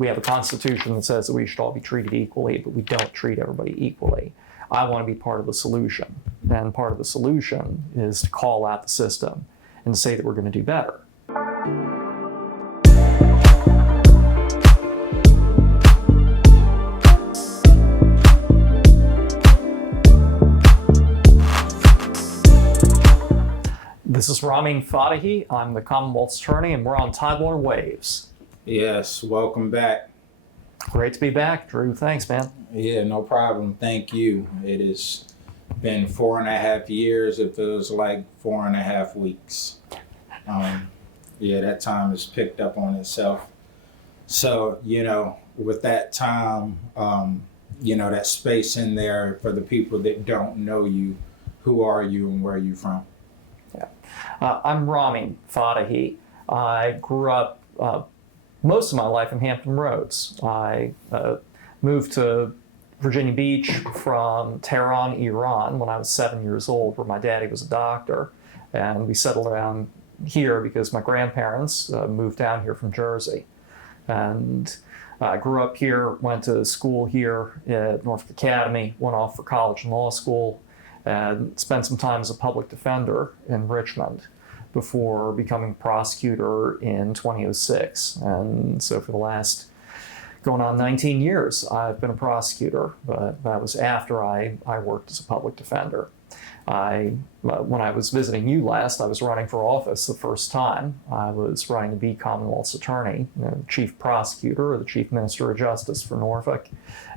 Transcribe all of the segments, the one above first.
we have a constitution that says that we should all be treated equally, but we don't treat everybody equally. I want to be part of the solution. And part of the solution is to call out the system and say that we're going to do better. This is Ramin Fatehi. I'm the Commonwealth's attorney, and we're on Tidewater Waves. Yes, welcome back. Great to be back, Drew. Thanks, man. Yeah, no problem. Thank you. It has been 4.5 years. It feels like 4.5 weeks. Yeah, that time has picked up on itself. So, with that time, that space in there for the people that don't know you, who are you and where are you from? I'm Ramin Fatehi. I grew up most of my life in Hampton Roads. I moved to Virginia Beach from Tehran, Iran, when I was 7 years old, where my daddy was a doctor. And we settled around here because my grandparents moved down here from Jersey. And I grew up here, went to school here at Norfolk Academy, went off for college and law school, and spent some time as a public defender in Richmond before becoming prosecutor in 2006. And so for the last going on 19 years, I've been a prosecutor, but that was after I worked as a public defender. When I was visiting you last, I was running for office the first time. I was running to be Commonwealth's attorney, chief prosecutor, or the chief minister of justice for Norfolk.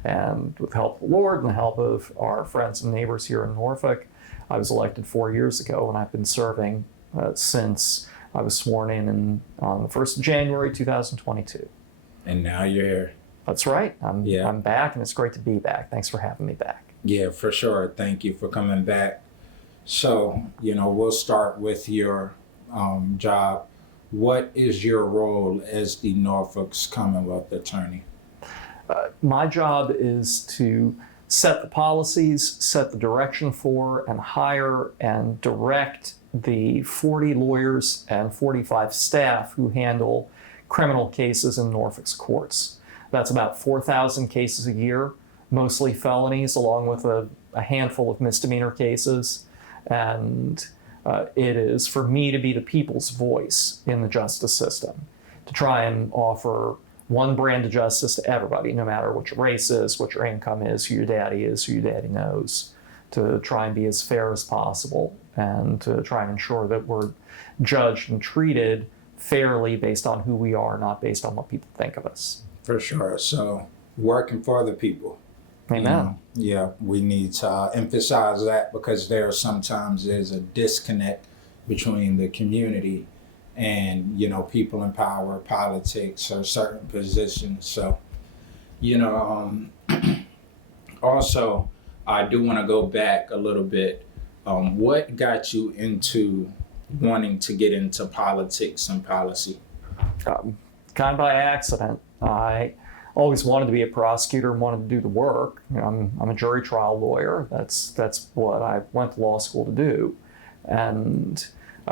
And with the help of the Lord and the help of our friends and neighbors here in Norfolk, I was elected 4 years ago, and I've been serving since I was sworn in on the 1st of January, 2022. And now you're here. That's right. I'm back, and it's great to be back. Thanks for having me back. Yeah, for sure. Thank you for coming back. So, we'll start with your job. What is your role as the Norfolk's Commonwealth attorney? My job is to set the policies, set the direction for, and hire and direct the 40 lawyers and 45 staff who handle criminal cases in Norfolk's courts. That's about 4,000 cases a year, mostly felonies, along with a handful of misdemeanor cases. And it is for me to be the people's voice in the justice system, to try and offer one brand of justice to everybody, no matter what your race is, what your income is, who your daddy is, who your daddy knows, to try and be as fair as possible and to try and ensure that we're judged and treated fairly based on who we are, not based on what people think of us. For sure. So working for the people. Amen. We need to emphasize that because there's a disconnect between the community and, people in power, politics, or certain positions. So, also, I do want to go back a little bit. What got you into wanting to get into politics and policy? Kind of by accident. I always wanted to be a prosecutor and wanted to do the work. I'm a jury trial lawyer. That's what I went to law school to do. And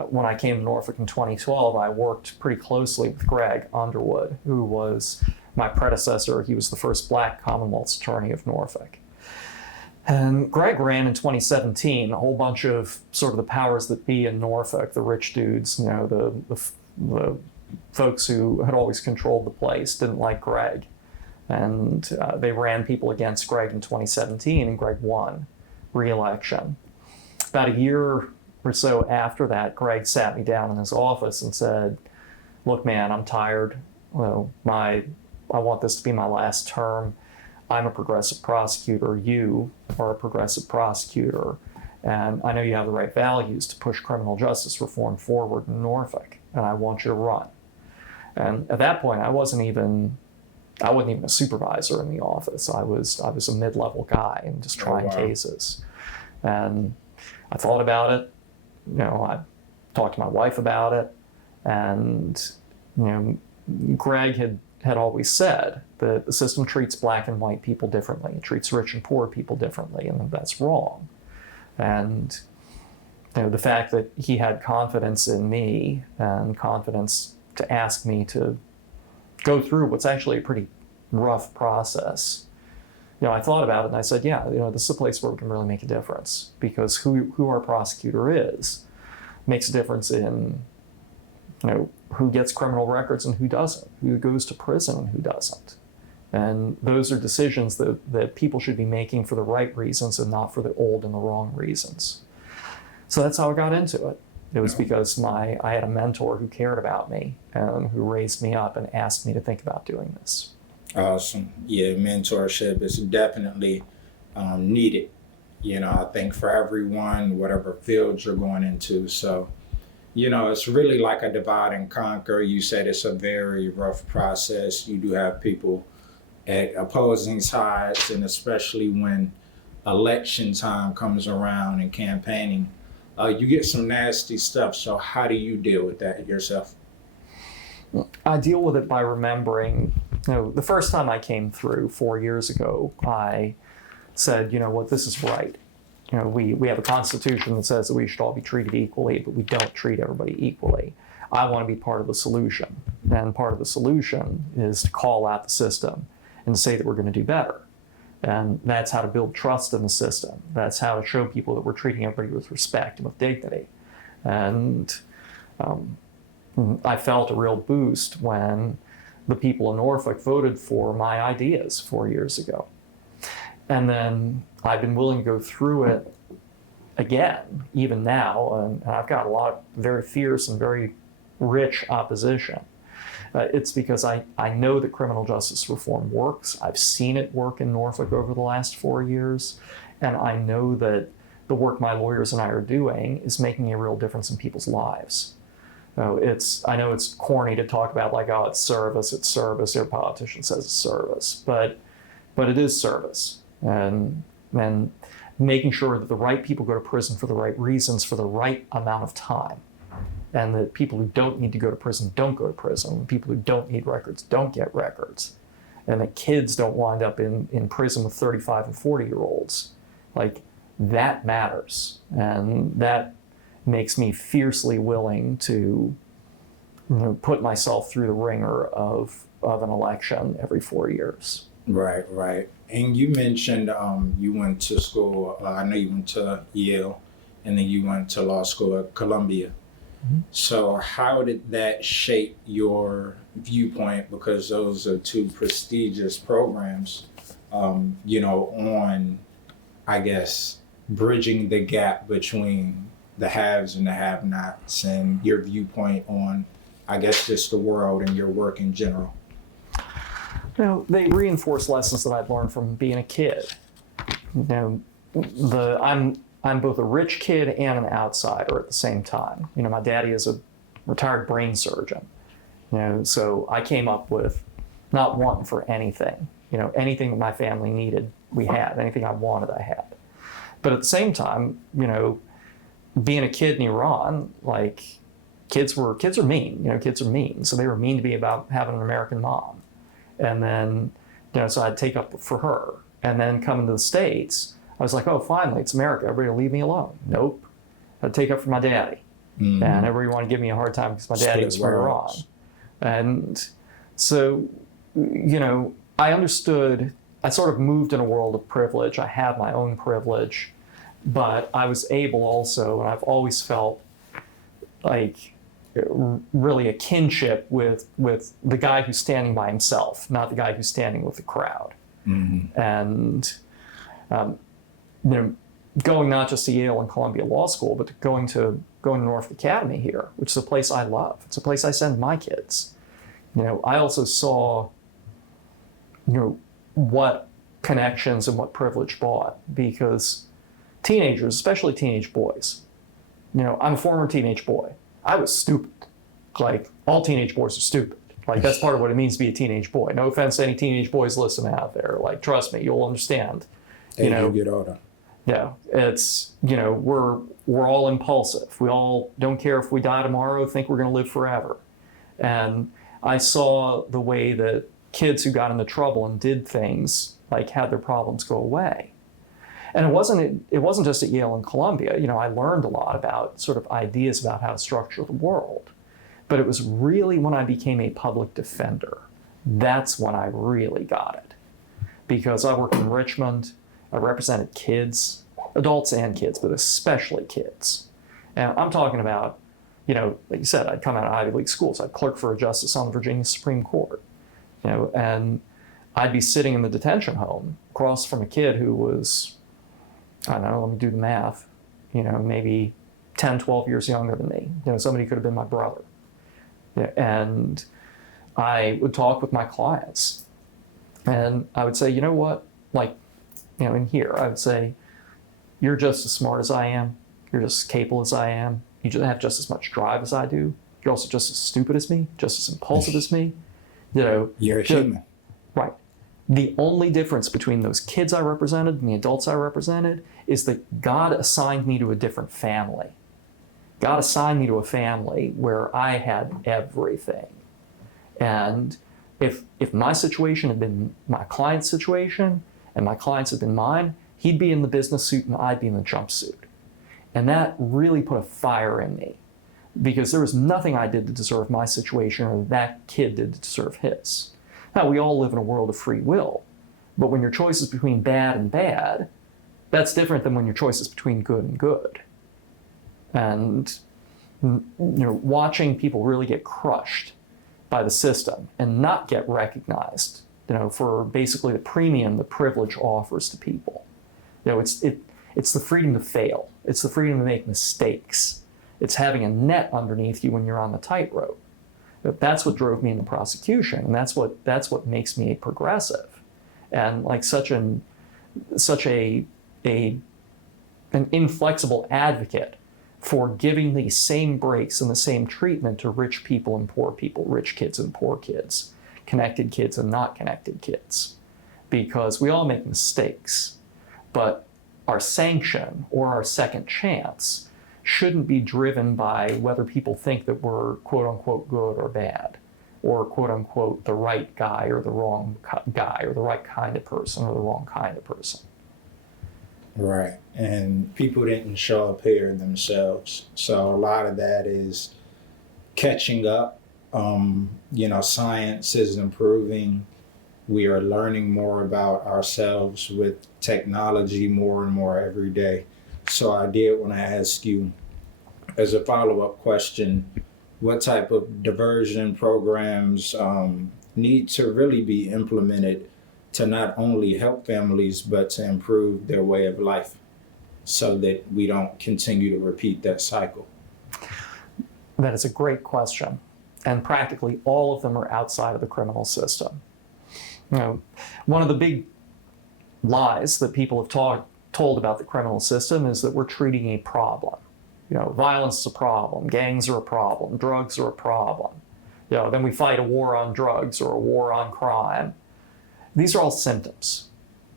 when I came to Norfolk in 2012, I worked pretty closely with Greg Underwood, who was my predecessor. He was the first black Commonwealth's attorney of Norfolk. And Greg ran in 2017, a whole bunch of sort of the powers that be in Norfolk, the rich dudes, the folks who had always controlled the place didn't like Greg. And they ran people against Greg in 2017, and Greg won re-election. About a year or so after that, Greg sat me down in his office and said, "Look, man, I'm tired. I want this to be my last term. I'm a progressive prosecutor. You are a progressive prosecutor. And I know you have the right values to push criminal justice reform forward in Norfolk, and I want you to run." And at that point, I wasn't even a supervisor in the office. I was a mid-level guy and just trying cases. And I thought about it. I talked to my wife about it. And, Greg had always said that the system treats black and white people differently. It treats rich and poor people differently, and that's wrong. And the fact that he had confidence in me and confidence to ask me to go through what's actually a pretty rough process, I thought about it and I said, yeah, this is a place where we can really make a difference, because who our prosecutor is makes a difference in, who gets criminal records and who doesn't, who goes to prison and who doesn't. And those are decisions that people should be making for the right reasons and not for the old and the wrong reasons. So that's how I got into it. It was because I had a mentor who cared about me and who raised me up and asked me to think about doing this. Awesome. Yeah, mentorship is definitely needed. I think for everyone, whatever field you're going into. So, it's really like a divide and conquer. You said it's a very rough process. You do have people at opposing sides, and especially when election time comes around and campaigning, you get some nasty stuff. So how do you deal with that yourself? I deal with it by remembering, the first time I came through 4 years ago, I said, this is right. We have a constitution that says that we should all be treated equally, but we don't treat everybody equally. I want to be part of the solution. And part of the solution is to call out the system and say that we're going to do better. And that's how to build trust in the system. That's how to show people that we're treating everybody with respect and with dignity. And I felt a real boost when the people in Norfolk voted for my ideas 4 years ago. And then I've been willing to go through it again, even now, and I've got a lot of very fierce and very rich opposition. It's because I know that criminal justice reform works. I've seen it work in Norfolk over the last 4 years, and I know that the work my lawyers and I are doing is making a real difference in people's lives. I know it's corny to talk about it's service. Your politician says it's service, but it is service. And making sure that the right people go to prison for the right reasons for the right amount of time. And that people who don't need to go to prison don't go to prison. People who don't need records don't get records. And that kids don't wind up in prison with 35 and 40-year-olds. That matters. And that makes me fiercely willing to put myself through the ringer of an election every 4 years. Right. And you mentioned you went to school, I know you went to Yale, and then you went to law school at Columbia. Mm-hmm. So how did that shape your viewpoint? Because those are two prestigious programs, on, I guess, bridging the gap between the haves and the have-nots, and your viewpoint on, I guess, just the world and your work in general. They reinforce lessons that I've learned from being a kid. I'm both a rich kid and an outsider at the same time. My daddy is a retired brain surgeon. So I came up with not wanting for anything. Anything that my family needed, we had. Anything I wanted, I had. But at the same time, being a kid in Iran, kids are mean. Kids are mean. So they were mean to me about having an American mom. And then, so I'd take up for her. And then coming to the States, I was like, oh, finally, it's America. Everybody will leave me alone. Nope. I'd take up for my daddy. Mm-hmm. And everybody wanted to give me a hard time because my daddy was from Iran. And so, I understood, I sort of moved in a world of privilege. I had my own privilege, but I was able also, and I've always felt really a kinship with the guy who's standing by himself, not the guy who's standing with the crowd. Mm-hmm. And going not just to Yale and Columbia Law School, but going to Norfolk Academy here, which is a place I love. It's a place I send my kids. I also saw what connections and what privilege brought, because teenagers, especially teenage boys, I'm a former teenage boy. I was stupid. All teenage boys are stupid. That's part of what it means to be a teenage boy. No offense to any teenage boys listening out there. Trust me, you'll understand. You get older. Yeah, it's, we're all impulsive. We all don't care if we die tomorrow, think we're going to live forever. And I saw the way that kids who got into trouble and did things, had their problems go away. And it wasn't just at Yale and Columbia. I learned a lot about sort of ideas about how to structure the world. But it was really when I became a public defender That's when I really got it. Because I worked in Richmond, I represented kids, adults and kids, but especially kids. And I'm talking about, like you said, I'd come out of Ivy League schools. I'd clerk for a justice on the Virginia Supreme Court, and I'd be sitting in the detention home across from a kid who was, I don't know, let me do the math, maybe 10, 12 years younger than me. Somebody could have been my brother. And I would talk with my clients and I would say, you know what, in here, I would say, you're just as smart as I am. You're just as capable as I am. You just have just as much drive as I do. You're also just as stupid as me, just as impulsive as me. You're a human. Right. The only difference between those kids I represented and the adults I represented is that God assigned me to a different family. God assigned me to a family where I had everything. And if my situation had been my client's situation and my client's had been mine, he'd be in the business suit and I'd be in the jumpsuit. And that really put a fire in me because there was nothing I did to deserve my situation or that kid did to deserve his. Now, we all live in a world of free will, but when your choice is between bad and bad, that's different than when your choice is between good and good. And watching people really get crushed by the system and not get recognized, for basically the premium the privilege offers to people. It's the freedom to fail. It's the freedom to make mistakes. It's having a net underneath you when you're on the tightrope. That's what drove me into prosecution, and that's what makes me a progressive, and such an inflexible advocate for giving the same breaks and the same treatment to rich people and poor people, rich kids and poor kids, connected kids and not connected kids, because we all make mistakes, but our sanction or our second chance shouldn't be driven by whether people think that we're quote unquote good or bad, or quote unquote the right guy or the wrong guy, or the right kind of person or the wrong kind of person. Right. And people didn't show up here themselves. So a lot of that is catching up. Science is improving. We are learning more about ourselves with technology more and more every day. So I did want to ask you, as a follow-up question, what type of diversion programs need to really be implemented to not only help families, but to improve their way of life so that we don't continue to repeat that cycle? That is a great question. And practically all of them are outside of the criminal system. One of the big lies that people have told about the criminal system is that we're treating a problem. Violence is a problem, gangs are a problem, drugs are a problem. Then we fight a war on drugs or a war on crime. These are all symptoms.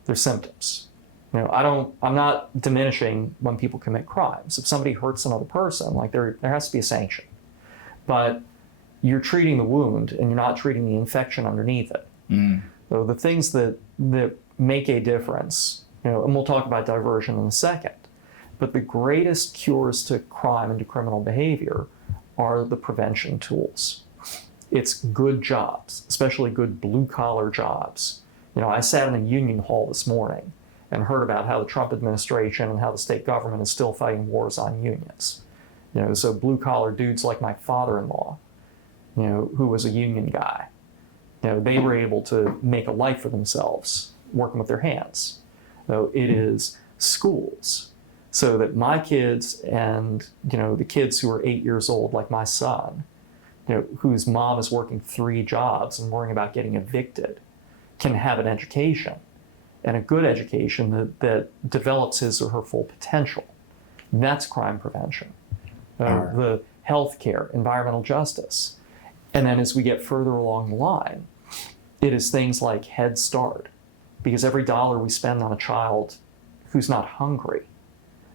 They're symptoms. I'm not diminishing when people commit crimes. If somebody hurts another person, there has to be a sanction. But you're treating the wound and you're not treating the infection underneath it. So the things that make a difference, and we'll talk about diversion in a second, but the greatest cures to crime and to criminal behavior are the prevention tools. It's good jobs, especially good blue-collar jobs. I sat in a union hall this morning and heard about how the Trump administration and how the state government is still fighting wars on unions. So blue-collar dudes like my father-in-law, who was a union guy, they were able to make a life for themselves working with their hands. It is schools, so that my kids and the kids who are 8 years old, like my son, whose mom is working 3 jobs and worrying about getting evicted, can have an education, and a good education that develops his or her full potential. That's crime prevention. The healthcare, environmental justice. And then as we get further along the line, it is things like Head Start, because every dollar we spend on a child who's not hungry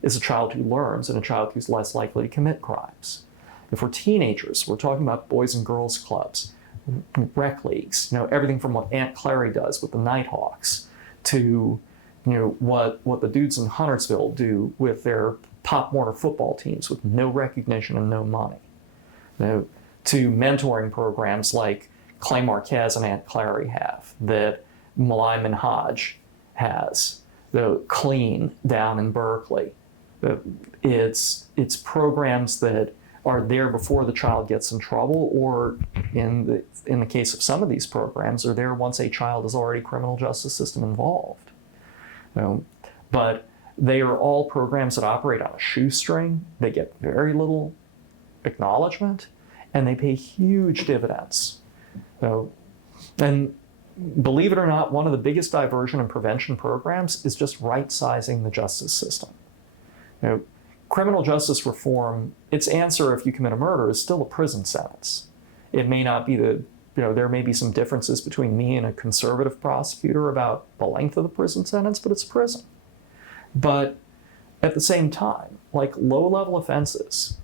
is a child who learns and a child who's less likely to commit crimes. If we're teenagers, we're talking about boys and girls clubs, rec leagues, everything from what Aunt Clary does with the Nighthawks to what the dudes in Huntersville do with their Pop Warner football teams with no recognition and no money. To mentoring programs like Clay Marquez and Aunt Clary have, that Malayman Hodge has, the Clean down in Berkeley. It's programs that are there before the child gets in trouble, or in the case of some of these programs, are there once a child is already criminal justice system involved. But they are all programs that operate on a shoestring. They get very little acknowledgement, and they pay huge dividends. And believe it or not, one of the biggest diversion and prevention programs is just right-sizing the justice system. Criminal justice reform, its answer if you commit a murder is still a prison sentence. It may not be there may be some differences between me and a conservative prosecutor about the length of the prison sentence, but it's prison. But at the same time, like low-level offenses,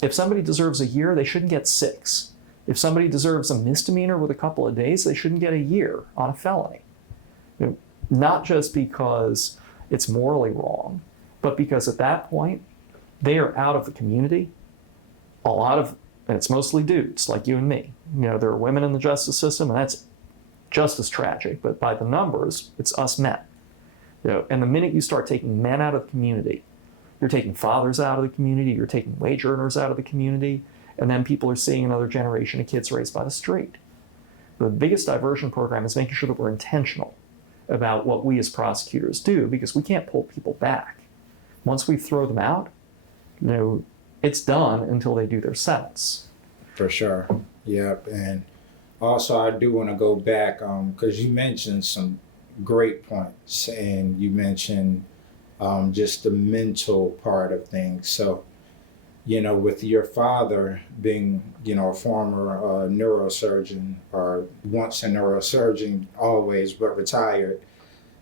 if somebody deserves a year, they shouldn't get 6. If somebody deserves a misdemeanor with a couple of days, they shouldn't get a year on a felony. Not just because it's morally wrong, but because at that point, they are out of the community. And it's mostly dudes like you and me. There are women in the justice system, and that's just as tragic, but by the numbers, it's us men. And the minute you start taking men out of the community, you're taking fathers out of the community, you're taking wage earners out of the community, and then people are seeing another generation of kids raised by the street. The biggest diversion program is making sure that we're intentional about what we as prosecutors do, because we can't pull people back. Once we throw them out, it's done until they do their sentence. For sure. Yep. And also, I do want to go back because you mentioned some great points, and you mentioned just the mental part of things. So, with your father being, a former neurosurgeon, or once a neurosurgeon, always, but retired,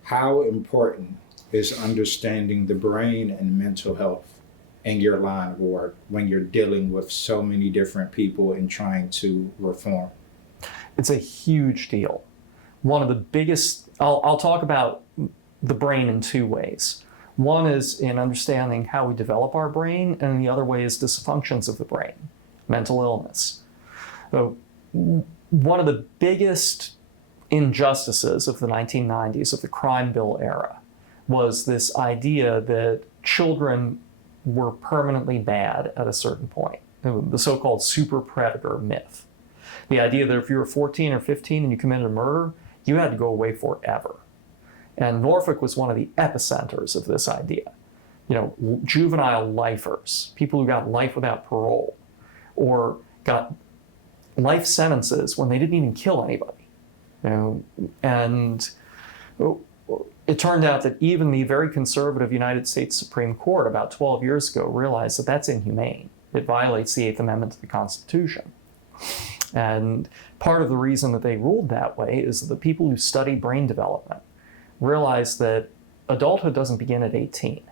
how important is understanding the brain and mental health in your line of work when you're dealing with so many different people and trying to reform? It's a huge deal. One of the biggest, I'll talk about the brain in 2 ways. One is in understanding how we develop our brain, and the other way is dysfunctions of the brain, mental illness. So one of the biggest injustices of the 1990s, of the crime bill era, was this idea that children were permanently bad at a certain point, the so-called super predator myth. The idea that if you were 14 or 15 and you committed a murder, you had to go away forever. And Norfolk was one of the epicenters of this idea. Juvenile lifers, people who got life without parole, or got life sentences when they didn't even kill anybody. And it turned out that even the very conservative United States Supreme Court about 12 years ago realized that that's inhumane. It violates the 8th Amendment to the Constitution. And part of the reason that they ruled that way is that the people who study brain development realize that adulthood doesn't begin at 18.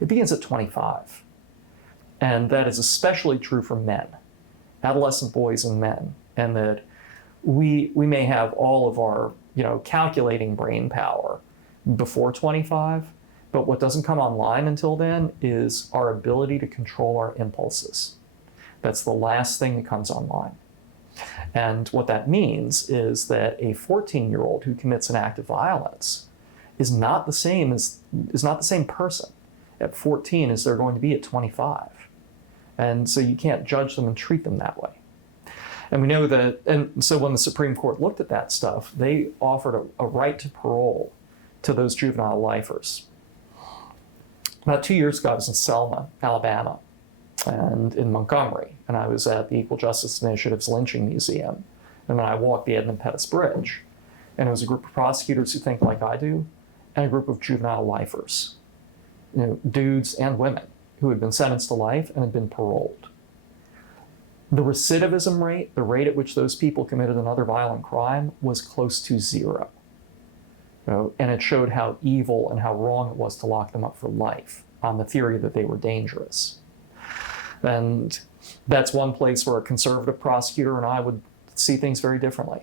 It begins at 25. And that is especially true for men, adolescent boys and men. And that we may have all of our, calculating brain power before 25, but what doesn't come online until then is our ability to control our impulses. That's the last thing that comes online. And what that means is that a 14-year-old who commits an act of violence is not the same person at 14 as they're going to be at 25. And so you can't judge them and treat them that way. And we know that, and so when the Supreme Court looked at that stuff, they offered a right to parole to those juvenile lifers. About 2 years ago, I was in Selma, Alabama, and in Montgomery, and I was at the Equal Justice Initiative's lynching museum, and then I walked the Edmund Pettus Bridge, and it was a group of prosecutors who think like I do, and a group of juvenile lifers, dudes and women who had been sentenced to life and had been paroled. The recidivism rate, the rate at which those people committed another violent crime, was close to 0. And it showed how evil and how wrong it was to lock them up for life on the theory that they were dangerous. And that's one place where a conservative prosecutor and I would see things very differently.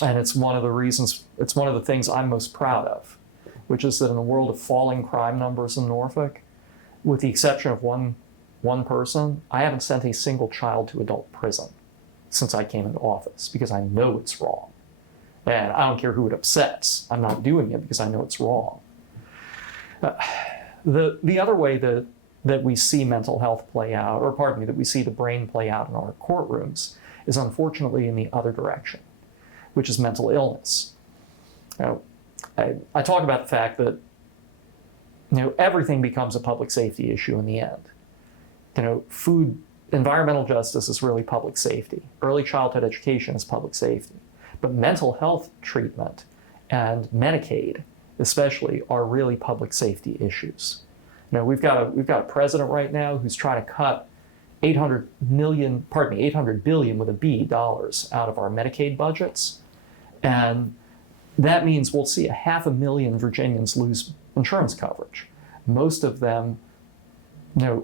And it's one of the things I'm most proud of, which is that in a world of falling crime numbers in Norfolk, with the exception of one person, I haven't sent a single child to adult prison. since I came into office because I know it's wrong. And I don't care who it upsets. I'm not doing it because I know it's wrong. The other way that we see mental health play out, or pardon me, that we see the brain play out in our courtrooms is unfortunately in the other direction, which is mental illness. Now, I talk about the fact that everything becomes a public safety issue in the end. Environmental justice is really public safety. Early childhood education is public safety. But mental health treatment and Medicaid, especially, are really public safety issues. We've got a president right now who's trying to cut $800 billion with a B dollars out of our Medicaid budgets. And that means we'll see 500,000 Virginians lose insurance coverage. Most of them,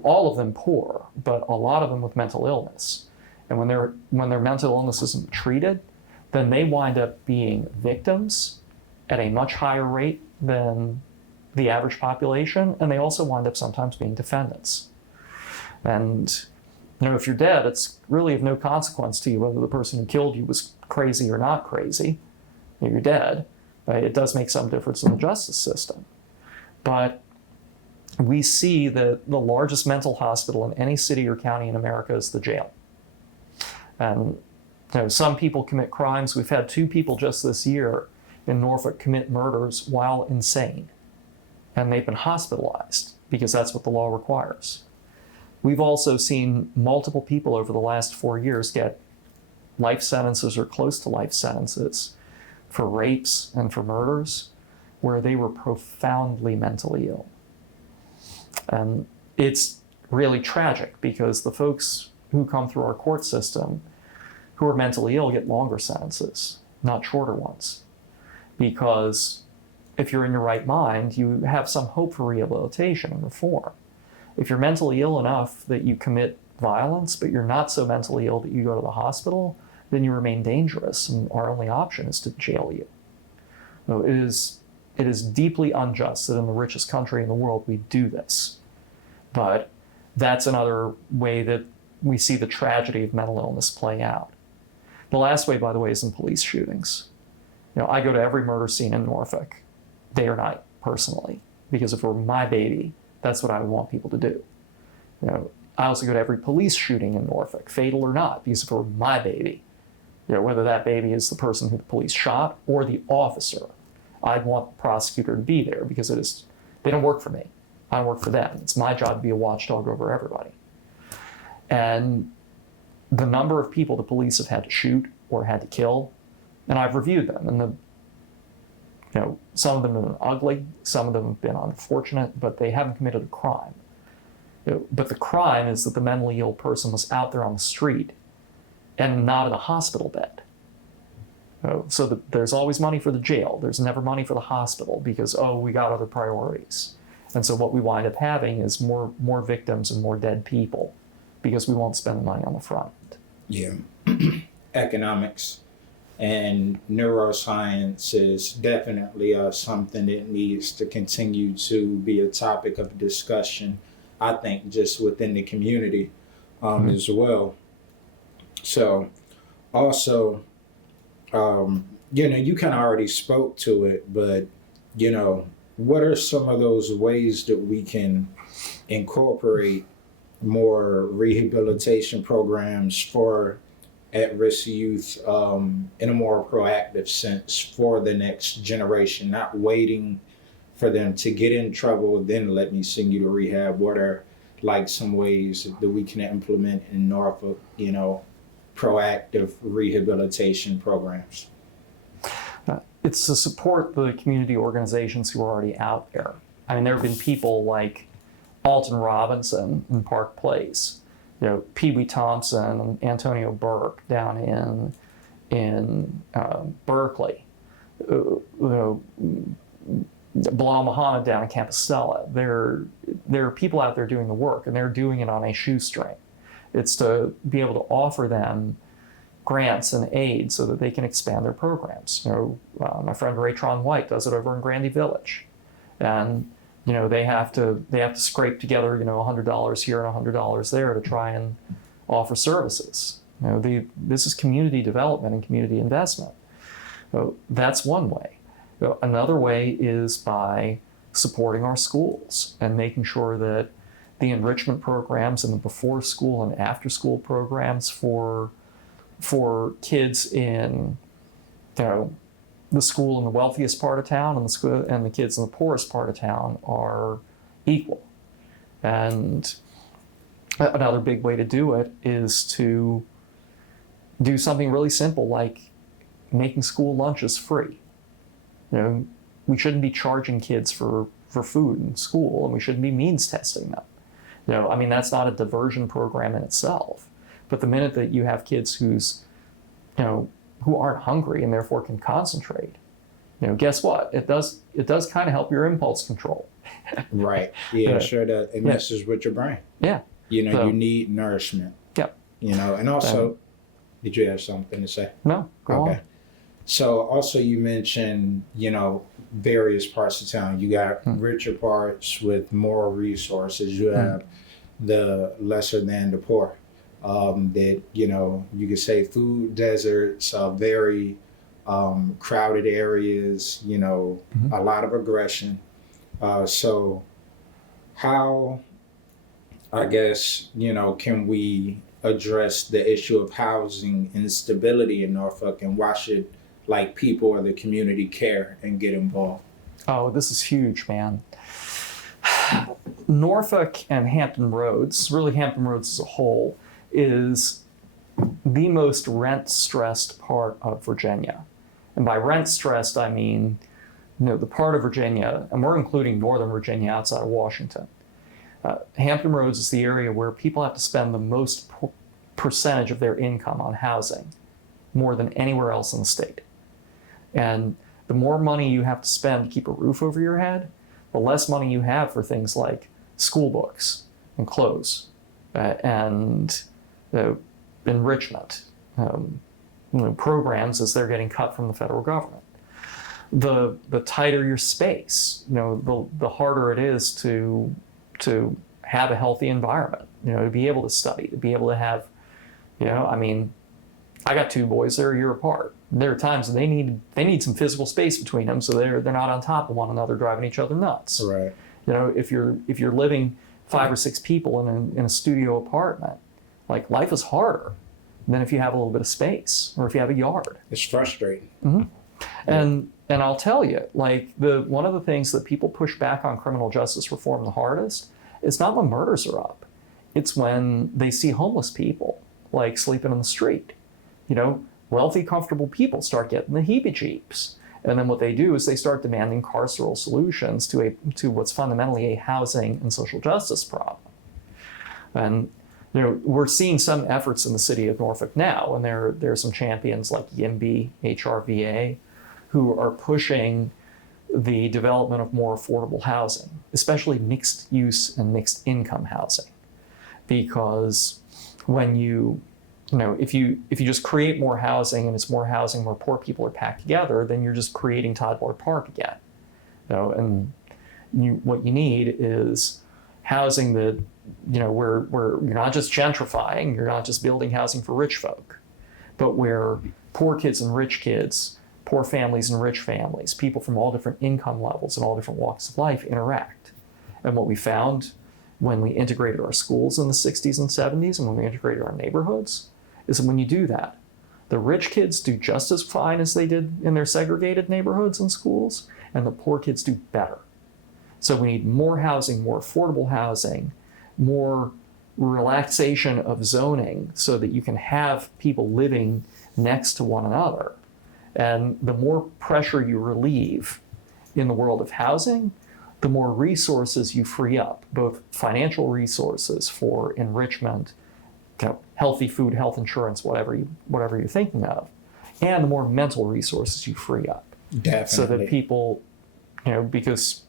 all of them poor, but a lot of them with mental illness. And when their mental illness isn't treated, then they wind up being victims at a much higher rate than the average population, and they also wind up sometimes being defendants. And if you're dead, it's really of no consequence to you whether the person who killed you was crazy or not crazy. You're dead. Right? It does make some difference in the justice system. But we see that the largest mental hospital in any city or county in America is the jail. And some people commit crimes. We've had 2 people just this year in Norfolk commit murders while insane. And they've been hospitalized because that's what the law requires. We've also seen multiple people over the last 4 years get life sentences or close to life sentences for rapes and for murders where they were profoundly mentally ill. And it's really tragic because the folks who come through our court system who are mentally ill get longer sentences, not shorter ones. Because if you're in your right mind, you have some hope for rehabilitation and reform. If you're mentally ill enough that you commit violence, but you're not so mentally ill that you go to the hospital, then you remain dangerous, and our only option is to jail you. It is deeply unjust that in the richest country in the world we do this. But that's another way that we see the tragedy of mental illness play out. The last way, by the way, is in police shootings. I go to every murder scene in Norfolk, day or night, personally, because if it were my baby, that's what I would want people to do. I also go to every police shooting in Norfolk, fatal or not, because if it were my baby, whether that baby is the person who the police shot or the officer, I'd want the prosecutor to be there because they don't work for me. I don't work for them. It's my job to be a watchdog over everybody. And the number of people the police have had to shoot or had to kill, and I've reviewed them, and some of them have been ugly, some of them have been unfortunate, but they haven't committed a crime. But the crime is that the mentally ill person was out there on the street and not in a hospital bed. So there's always money for the jail. There's never money for the hospital because, we got other priorities. And so what we wind up having is more victims and more dead people because we won't spend the money on the front. Yeah. Economics and neuroscience is definitely something that needs to continue to be a topic of discussion, I think, just within the community as well. So also, you kind of already spoke to it, but, what are some of those ways that we can incorporate more rehabilitation programs for at-risk youth in a more proactive sense for the next generation, not waiting for them to get in trouble, then let me send you to rehab? What are some ways that we can implement in Norfolk, proactive rehabilitation programs? It's to support the community organizations who are already out there. There have been people like Alton Robinson in Park Place, Pee Wee Thompson and Antonio Burke down in Berkeley, Bilal Muhammad down in Compostela. There are people out there doing the work, and they're doing it on a shoestring. It's to be able to offer them grants and aid so that they can expand their programs. My friend Raytron White does it over in Grandy Village, and they have to scrape together $100 here and $100 there to try and offer services. This is community development and community investment. So that's one way. Another way is by supporting our schools and making sure that the enrichment programs and the before school and after school programs for kids in the school in the wealthiest part of town and the kids in the poorest part of town are equal. And another big way to do it is to do something really simple like making school lunches free. We shouldn't be charging kids for food in school, and we shouldn't be means testing them. That's not a diversion program in itself. But the minute that you have kids who aren't hungry and therefore can concentrate, guess what? It does kind of help your impulse control. Right. Yeah, sure does. It messes with your brain. Yeah. You need nourishment. Yep. And also, did you have something to say? No, go on. So also you mentioned, various parts of town. You got richer parts with more resources. You have the lesser than the poor. That, you could say food deserts, very crowded areas, a lot of aggression. So how, I guess, can we address the issue of housing instability in Norfolk, and why should people or the community care and get involved? Oh, this is huge, man. Norfolk and Hampton Roads, really Hampton Roads as a whole, is the most rent-stressed part of Virginia. And by rent-stressed, I mean, the part of Virginia, and we're including Northern Virginia outside of Washington. Hampton Roads is the area where people have to spend the most percentage of their income on housing, more than anywhere else in the state. And the more money you have to spend to keep a roof over your head, the less money you have for things like school books and clothes and enrichment programs as they're getting cut from the federal government. The tighter your space, the harder it is to have a healthy environment, to be able to study, to be able to have, I got two boys, they're a year apart. There are times they need some physical space between them, so they're not on top of one another driving each other nuts. Right. If you're living 5 or 6 people in a studio apartment, life is harder than if you have a little bit of space or if you have a yard. It's frustrating. Mm-hmm. And I'll tell you, one of the things that people push back on criminal justice reform the hardest is not when murders are up. It's when they see homeless people sleeping in the street. Wealthy, comfortable people start getting the heebie-jeebies. And then what they do is they start demanding carceral solutions to what's fundamentally a housing and social justice problem. And we're seeing some efforts in the city of Norfolk now, and there are some champions like YIMBY, HRVA, who are pushing the development of more affordable housing, especially mixed use and mixed income housing. Because when if you just create more housing and it's more housing where poor people are packed together, then you're just creating Todd Park again. And what you need is housing that, where you're not just gentrifying, you're not just building housing for rich folk, but where poor kids and rich kids, poor families and rich families, people from all different income levels and all different walks of life interact. And what we found when we integrated our schools in the 60s and 70s and when we integrated our neighborhoods is that when you do that, the rich kids do just as fine as they did in their segregated neighborhoods and schools, and the poor kids do better. So we need more housing, more affordable housing, more relaxation of zoning so that you can have people living next to one another. And the more pressure you relieve in the world of housing, the more resources you free up, both financial resources for enrichment, healthy food, health insurance, whatever you're thinking of, and the more mental resources you free up. Definitely. So that people, because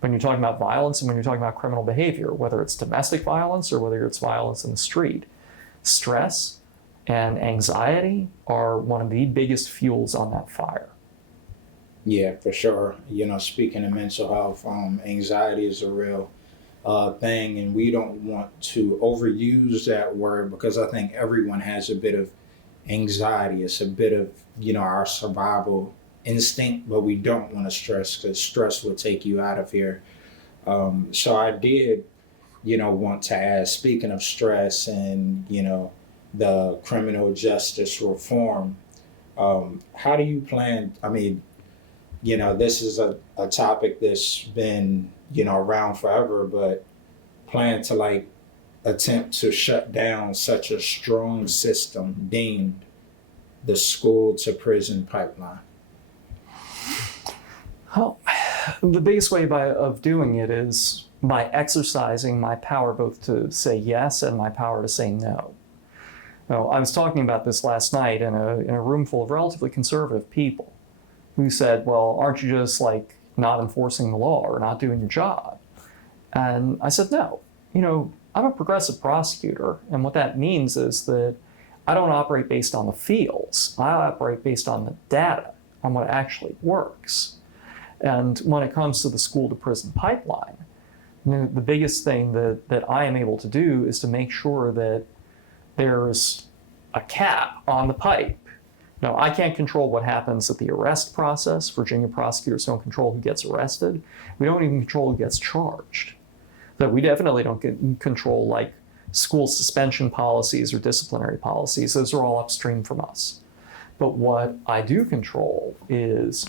when you're talking about violence and when you're talking about criminal behavior, whether it's domestic violence or whether it's violence in the street, stress and anxiety are one of the biggest fuels on that fire. Yeah, for sure. Speaking of mental health, anxiety is a real thing, and we don't want to overuse that word because I think everyone has a bit of anxiety. It's a bit of, our survival instinct, but we don't want to stress because stress will take you out of here. So I did, want to ask, speaking of stress and, the criminal justice reform, how do you plan? I mean, this is a topic that's been, around forever, but plan to like attempt to shut down such a strong system deemed the school to prison pipeline? Well, the biggest way of doing it is by exercising my power both to say yes and my power to say no. Now, I was talking about this last night in a room full of relatively conservative people who said, well, aren't you just like not enforcing the law or not doing your job? And I said, no, I'm a progressive prosecutor. And what that means is that I don't operate based on the feels. I operate based on the data, on what actually works. And when it comes to the school to prison pipeline, the biggest thing that I am able to do is to make sure that there's a cap on the pipe. Now, I can't control what happens at the arrest process. Virginia prosecutors don't control who gets arrested. We don't even control who gets charged. That we definitely don't control like school suspension policies or disciplinary policies. Those are all upstream from us. But what I do control is,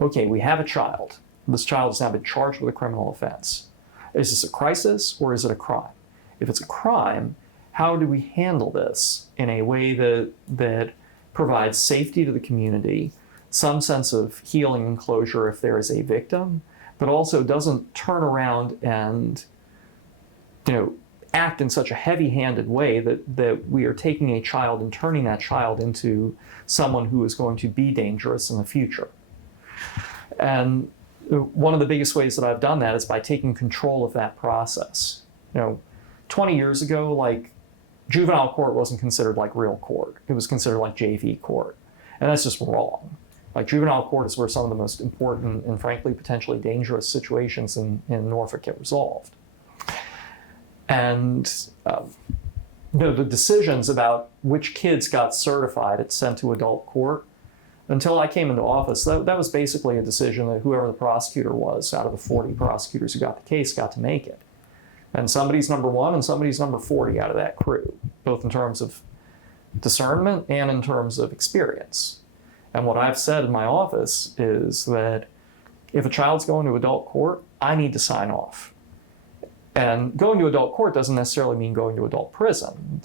okay, we have a child. This child has now been charged with a criminal offense. Is this a crisis or is it a crime? If it's a crime, how do we handle this in a way that provides safety to the community, some sense of healing and closure if there is a victim, but also doesn't turn around and act in such a heavy-handed way that we are taking a child and turning that child into someone who is going to be dangerous in the future. And one of the biggest ways that I've done that is by taking control of that process. 20 years ago, like, juvenile court wasn't considered like real court. It was considered like JV court. And that's just wrong. Like, juvenile court is where some of the most important and frankly potentially dangerous situations in Norfolk get resolved. And the decisions about which kids got certified and sent to adult court, until I came into office, that was basically a decision that whoever the prosecutor was out of the 40 prosecutors who got the case got to make it. And somebody's number 1 and somebody's number 40 out of that crew, both in terms of discernment and in terms of experience. And what I've said in my office is that if a child's going to adult court, I need to sign off. And going to adult court doesn't necessarily mean going to adult prison.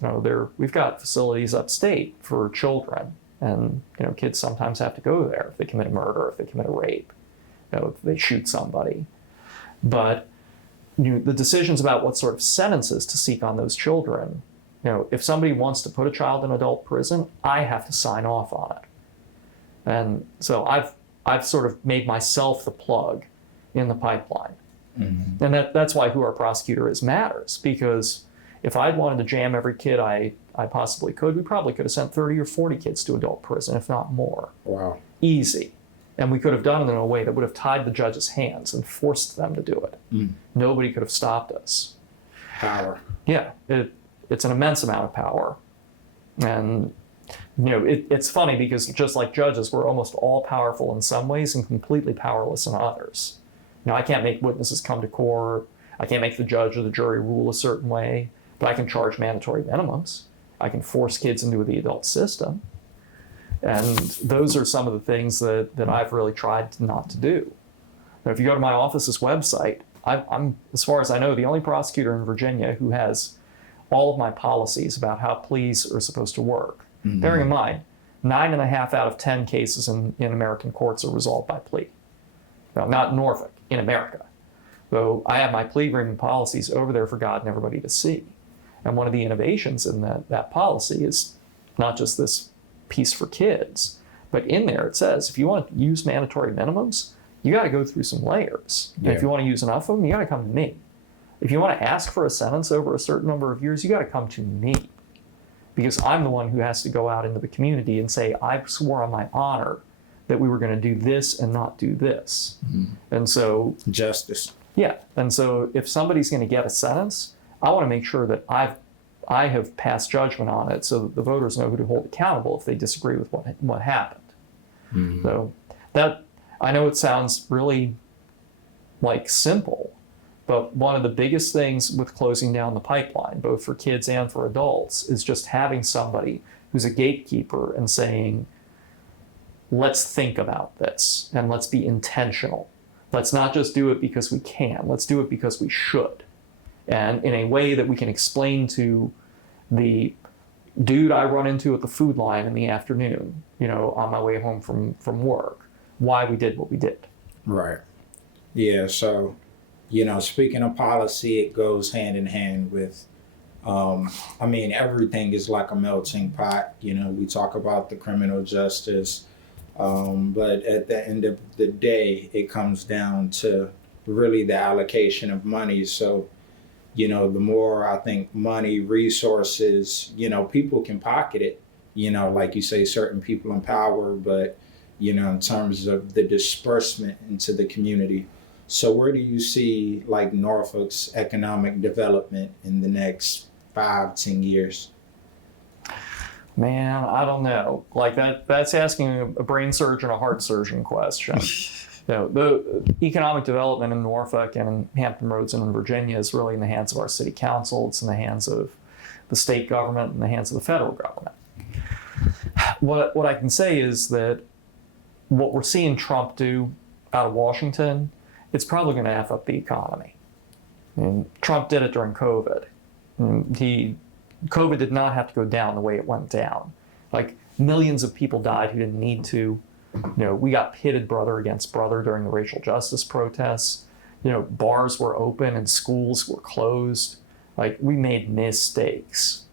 We've got facilities upstate for children, and kids sometimes have to go there if they commit a murder, if they commit a rape, if they shoot somebody. But the decisions about what sort of sentences to seek on those children, if somebody wants to put a child in adult prison, I have to sign off on it. And so I've sort of made myself the plug in the pipeline. Mm-hmm. And that's why who our prosecutor is matters, because if I'd wanted to jam every kid I possibly could, we probably could have sent 30 or 40 kids to adult prison, if not more. Wow. Easy. And we could have done it in a way that would have tied the judge's hands and forced them to do it. Mm. Nobody could have stopped us. Power. Yeah, it's an immense amount of power. And it's funny because just like judges, we're almost all powerful in some ways and completely powerless in others. I can't make witnesses come to court. I can't make the judge or the jury rule a certain way, but I can charge mandatory minimums. I can force kids into the adult system. And those are some of the things that I've really tried not to do. Now, if you go to my office's website, I'm, as far as I know, the only prosecutor in Virginia who has all of my policies about how pleas are supposed to work. Mm-hmm. Bearing in mind, 9.5 out of 10 cases in American courts are resolved by plea. Now, not in Norfolk, in America. So I have my plea agreement policies over there for God and everybody to see. And one of the innovations in that policy is not just this piece for kids, but in there it says, if you want to use mandatory minimums, you got to go through some layers. Yeah. And if you want to use enough of them, you got to come to me. If you want to ask for a sentence over a certain number of years, you got to come to me. Because I'm the one who has to go out into the community and say, I swore on my honor that we were going to do this and not do this. Mm-hmm. And so justice. Yeah. And so if somebody's going to get a sentence, I want to make sure that I have passed judgment on it so that the voters know who to hold accountable if they disagree with what happened. Mm-hmm. So that, I know it sounds really like simple, but one of the biggest things with closing down the pipeline, both for kids and for adults, is just having somebody who's a gatekeeper and saying, let's think about this and let's be intentional. Let's not just do it because we can. Let's do it because we should. And in a way that we can explain to the dude I run into at the food line in the afternoon, on my way home from work, why we did what we did. Right. Yeah. So, speaking of policy, it goes hand in hand with, everything is like a melting pot. We talk about the criminal justice, but at the end of the day, it comes down to really the allocation of money. So, the more I think money, resources, people can pocket it, like you say, certain people in power, but, in terms of the disbursement into the community. So where do you see like Norfolk's economic development in the next 5-10 years? Man, I don't know. Like that's asking a brain surgeon a heart surgeon question. The economic development in Norfolk and in Hampton Roads and in Virginia is really in the hands of our city council. It's in the hands of the state government and the hands of the federal government. What I can say is that what we're seeing Trump do out of Washington, it's probably going to F up the economy. Trump did it during COVID. COVID did not have to go down the way it went down. Like millions of people died who didn't need to. We got pitted brother against brother during the racial justice protests. Bars were open and schools were closed. Like we made mistakes.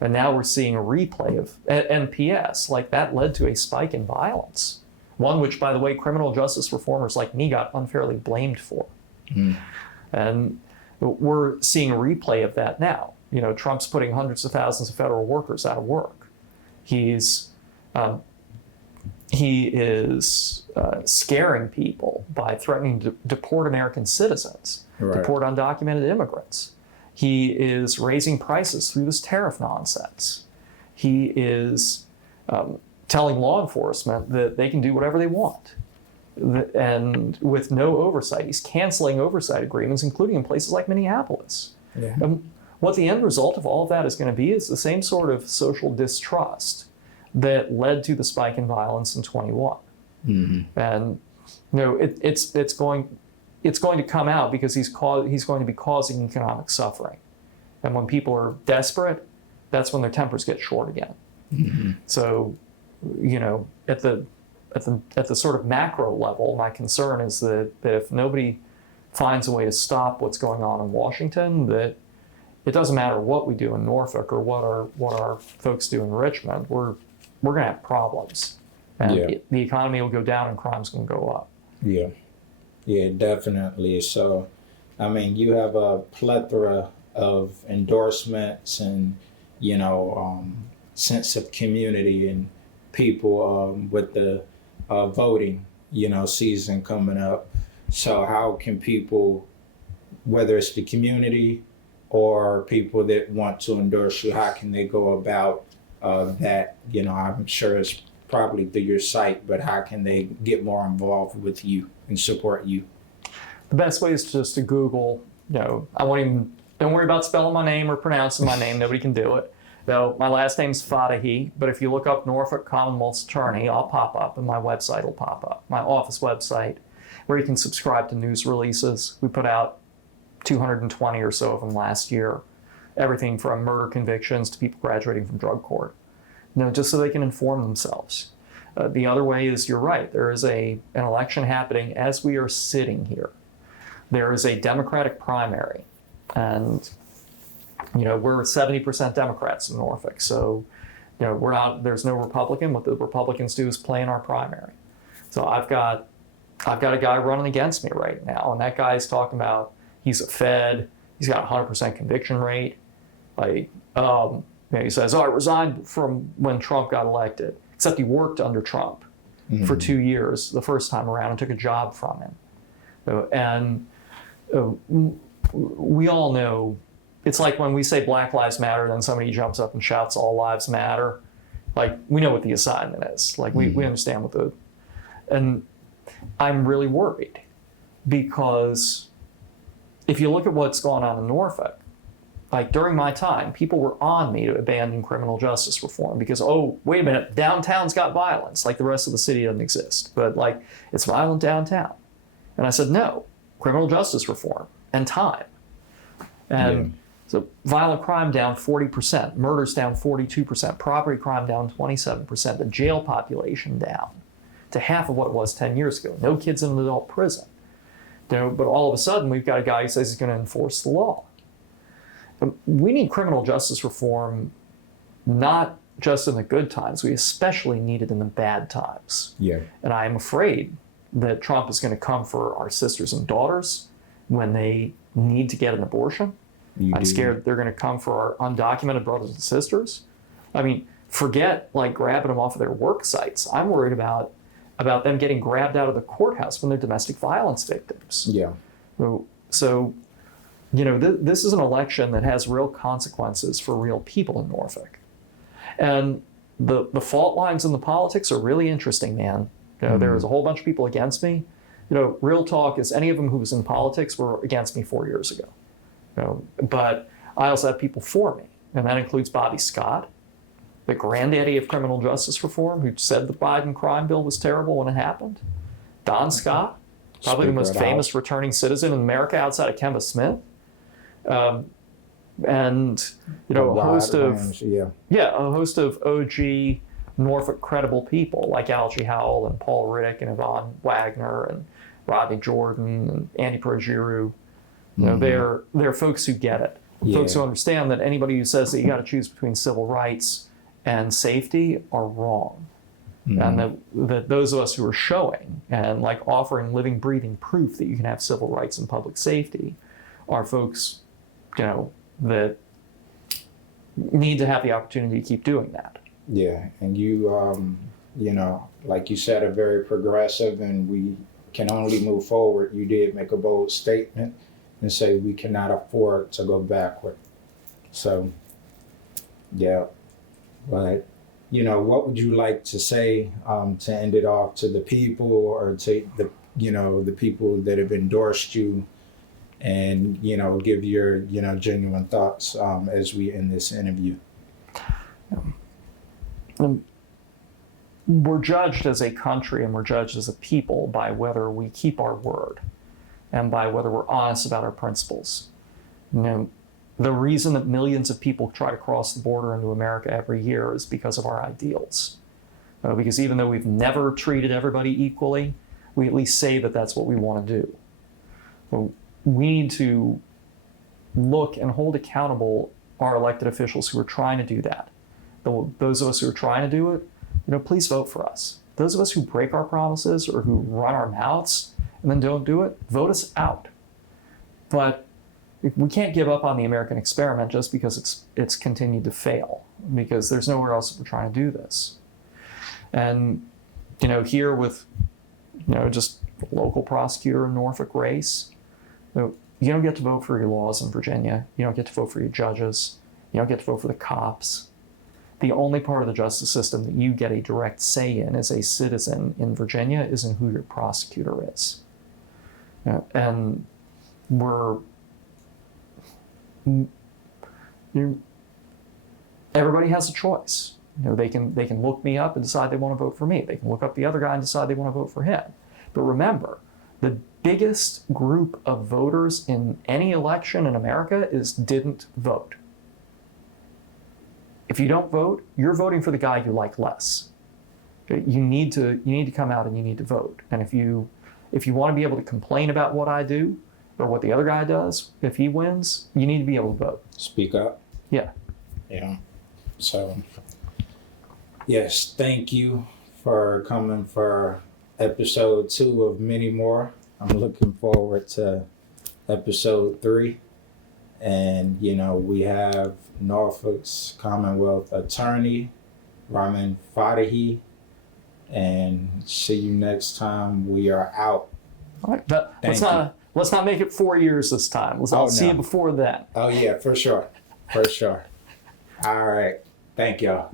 And now we're seeing a replay of NPS. Like that led to a spike in violence. One which, by the way, criminal justice reformers like me got unfairly blamed for. Mm. And we're seeing a replay of that now. Trump's putting hundreds of thousands of federal workers out of work. He is scaring people by threatening to deport American citizens, right. Deport undocumented immigrants. He is raising prices through this tariff nonsense. He is telling law enforcement that they can do whatever they want. And with no oversight. He's canceling oversight agreements, including in places like Minneapolis. Yeah. And what the end result of all of that is going to be is the same sort of social distrust that led to the spike in violence in 21. Mm-hmm. And it's going to come out because he's going to be causing economic suffering. And when people are desperate, that's when their tempers get short again. Mm-hmm. So, at the sort of macro level, my concern is that if nobody finds a way to stop what's going on in Washington, that it doesn't matter what we do in Norfolk or what our folks do in Richmond, we're going to have problems. And the economy will go down and crime's going to go up. Yeah. Yeah, definitely. So, you have a plethora of endorsements and, sense of community and people with the voting, season coming up. So how can people, whether it's the community or people that want to endorse you, how can they go about that? I'm sure it's probably through your site, but how can they get more involved with you and support you? The best way is just to Google, don't worry about spelling my name or pronouncing my name. Nobody can do it. Though my last name's Fatehi, but if you look up Norfolk Commonwealth's attorney, I'll pop up and my website will pop up, my office website, where you can subscribe to news releases. We put out 220 or so of them last year. Everything from murder convictions to people graduating from drug court. Just so they can inform themselves. The other way is, you're right, there is an election happening as we are sitting here. There is a Democratic primary, and we're 70% Democrats in Norfolk, so there's no Republican. What the Republicans do is play in our primary. So I've got a guy running against me right now, and that guy's talking about he's a Fed, he's got a 100% conviction rate. He says, I resigned from when Trump got elected, except he worked under Trump for 2 years the first time around and took a job from him. And we all know, it's like when we say Black Lives Matter, then somebody jumps up and shouts all lives matter. Like, we know what the assignment is. Like, we understand what and I'm really worried because if you look at what's going on in Norfolk, like during my time, people were on me to abandon criminal justice reform because, oh, wait a minute, downtown's got violence. Like the rest of the city doesn't exist, but like it's violent downtown. And I said, no, criminal justice reform and time. And so violent crime down 40%, murders down 42%, property crime down 27%, the jail population down to half of what it was 10 years ago. No kids in an adult prison. You know, but all of a sudden, we've got a guy who says he's going to enforce the law. We need criminal justice reform, not just in the good times. We especially need it in the bad times. Yeah. And I'm afraid that Trump is going to come for our sisters and daughters when they need to get an abortion. I'm scared they're going to come for our undocumented brothers and sisters. I mean, forget like grabbing them off of their work sites. I'm worried about them getting grabbed out of the courthouse when they're domestic violence victims. Yeah. So you know, this is an election that has real consequences for real people in Norfolk. And the fault lines in the politics are really interesting, man. You know, there's a whole bunch of people against me. You know, real talk is any of them who was in politics were against me 4 years ago. You know, but I also have people for me, and that includes Bobby Scott, the granddaddy of criminal justice reform, who said the Biden crime bill was terrible when it happened. Don Scott, probably the most famous returning citizen in America outside of Kemba Smith. And you know, a host of OG Norfolk credible people like Algie Howell and Paul Riddick and Yvonne Wagner and Rodney Jordan and Andy Progiru. You know, they're folks who get it. Folks who understand that anybody who says that you got to choose between civil rights and safety are wrong. And that those of us who are showing and like offering living, breathing proof that you can have civil rights and public safety are folks, you know, that need to have the opportunity to keep doing that. Yeah, and you, you know, like you said, are very progressive, and we can only move forward. You did make a bold statement and say we cannot afford to go backward. So, yeah, but you know, what would you like to say to end it off to the people, or to the, you know, the people that have endorsed you, and you know, give your, you know, genuine thoughts as we end this interview? We're judged as a country and we're judged as a people by whether we keep our word and by whether we're honest about our principles. You know, the reason that millions of people try to cross the border into America every year is because of our ideals. Because even though we've never treated everybody equally, we at least say that that's what we want to do. Well, we need to look and hold accountable our elected officials who are trying to do that. Those of us who are trying to do it, you know, please vote for us. Those of us who break our promises or who run our mouths and then don't do it, vote us out. But we can't give up on the American experiment just because it's continued to fail, because there's nowhere else that we're trying to do this. And, you know, here with, you know, just a local prosecutor in Norfolk race, you don't get to vote for your laws in Virginia. You don't get to vote for your judges. You don't get to vote for the cops. The only part of the justice system that you get a direct say in as a citizen in Virginia is in who your prosecutor is. And everybody has a choice. You know, they can look me up and decide they want to vote for me. They can look up the other guy and decide they want to vote for him. But remember, the biggest group of voters in any election in America didn't vote. If you don't vote, you're voting for the guy you like less. You need to come out and you need to vote. And if you want to be able to complain about what I do or what the other guy does, if he wins, you need to be able to vote. Speak up. Yeah. Yeah. So, yes, thank you for coming for episode 2 of many more. I'm looking forward to episode 3. And, you know, we have Norfolk's Commonwealth attorney, Ramin Fatehi. And see you next time. We are out. All right. Let's Let's not make it 4 years this time. I'll see you before then. Oh yeah, for sure. For sure. All right. Thank y'all.